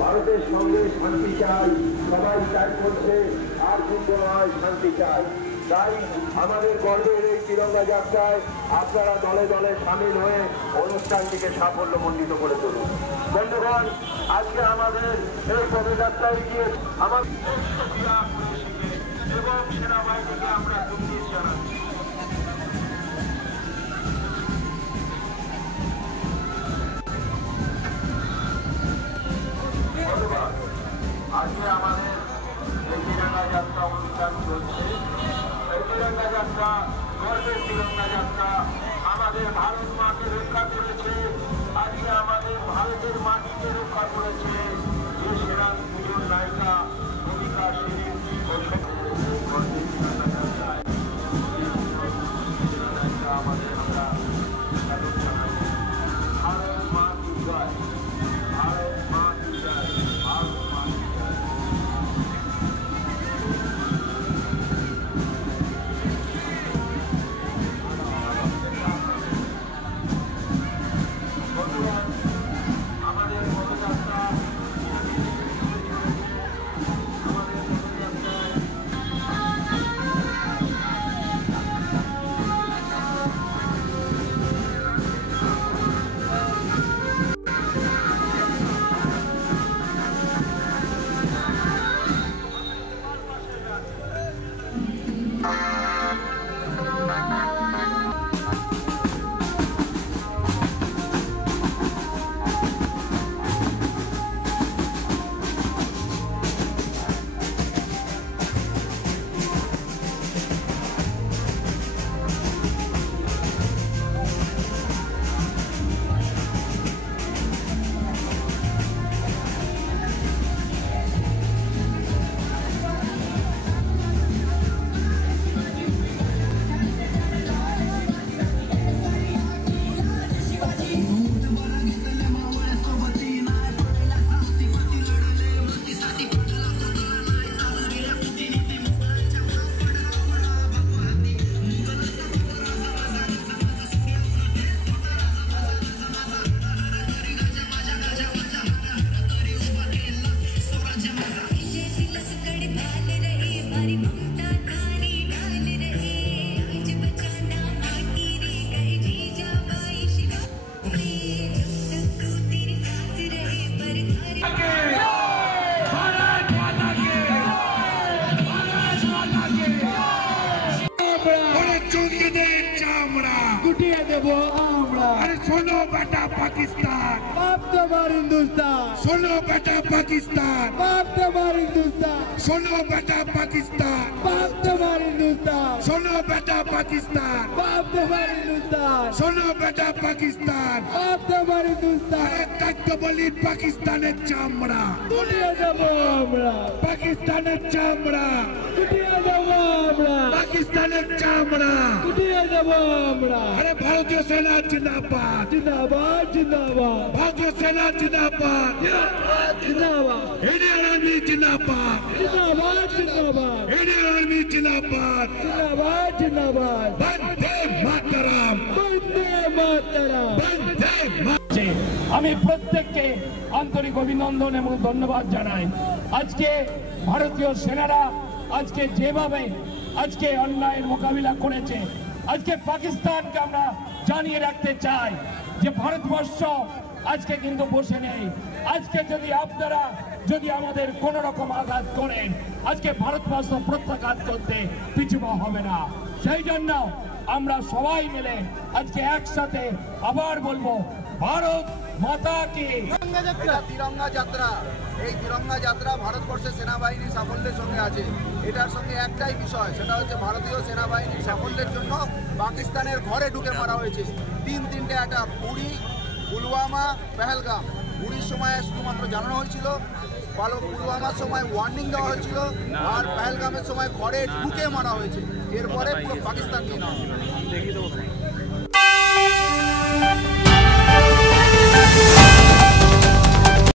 ভারতের সঙ্গে শান্তি চাই, সবাই তাই করছে, আর কিন্তু নয় শান্তি চাই। তাই আমাদের গর্বের এই তিরঙ্গা যাত্রায় আপনারা দলে দলে সামিল হয়ে অনুষ্ঠানটিকে সাফল্যমণ্ডিত করে তুলুন। বন্ধুগণ, আজকে আমাদের এই পদযাত্রায় গিয়ে আমার এবং সেনাবাহিনীকে আমরা কুর্নিশ জানাচ্ছি। আজকে আমাদের এই তিরঙ্গা যাত্রা অনুষ্ঠান চলছে। এই তিরঙ্গা যাত্রা গর্বের তিরঙ্গা যাত্রা আমাদের ভারত মাকে রক্ষা করেছে। আজকে আমাদের ভারতের মাটিকে রক্ষা করেছে। যে সেরা পুজোর নায়িকা ভূমিকা শিরিন ও গর্বের তিরঙ্গা যাত্রায় আমাদের আমরা স্বাগত জানাই। ভারত মা কি জয়, ভারত মা কি জয়, ভারত মা কি জয়। আমাদের পদযাত্রা গুটিয়ে দেব আমরা। আরে শোনো বেটা পাকিস্তান, বাপ তোমার হিন্দুস্তান। শোনো বেটা পাকিস্তান, বাপ তোমার হিন্দুস্তান। শোনো বেটা পাকিস্তান, বাপ তোমার হিন্দুস্তান। শোনো বেটা পাকিস্তান, বাপ তোমার হিন্দুস্তান। শোনো বেটা পাকিস্তান। বাপ তোমার হিন্দুস্তান। আরে কাটতে বলি পাকিস্তানের চামড়া, গুটিয়ে দেব আমরা। পাকিস্তানের চামড়া, গুটিয়ে দেব আমরা। পাকিস্তানের চামড়া, গুটিয়ে দেব আমরা। আরে ভারতীয় সেনা জিন্দাবাদ, জিন্দাবাদ জিন্দাবাদ ভারতীয় সেনা জিন্দাবাদ, জিন্দাবাদ ইন্ডিয়ান আর্মি জিন্দাবাদ, জিন্দাবাদ জিন্দাবাদ ইন্ডিয়ান আর্মি জিন্দাবাদ, জিন্দাবাদ জিন্দাবাদ। বন্দে মাতরম, বন্দে মাতরম, বন্দে মাতরম। আমি প্রত্যেককে আন্তরিক অভিনন্দন এবং ধন্যবাদ জানাই। আজকে ভারতীয় সেনারা আজকে যেভাবে আজকে অন্যায়ের মোকাবিলা করেছে। আজকে পাকিস্তানকে আমরা জানিয়ে রাখতে চাই যে ভারতবর্ষ আজকে কিন্তু বসে নেই। আজকে যদি আপনারা আমাদের কোন রকম আঘাত করেন, আজকে ভারতবর্ষ প্রত্যাঘাত করতে পিছু হবে না। সেই জন্য আমরা সবাই মিলে আজকে একসাথে আবার বলবো, ভারত মাতা কি। তিরঙ্গা যাত্রা, এই তিরঙ্গা যাত্রা ভারতবর্ষের সেনাবাহিনীর সাফল্যের সঙ্গে আছে। এটার সঙ্গে একটাই বিষয়, সেটা হচ্ছে ভারতীয় সেনাবাহিনীর সাফল্যের জন্য পাকিস্তানের ঘরে ঢুকে মারা হয়েছে। তিনটে অ্যাটাক, উড়ি, পুলওয়ামা, পেহেলগাম। উড়ির সময় শুধুমাত্র জানানো হয়েছিল, পুলওয়ামার সময় ওয়ার্নিং দেওয়া হয়েছিল, আর পেহেলগামের সময় ঘরে ঢুকে মারা হয়েছে। এরপরে পুরো পাকিস্তান নিয়ে নেওয়া।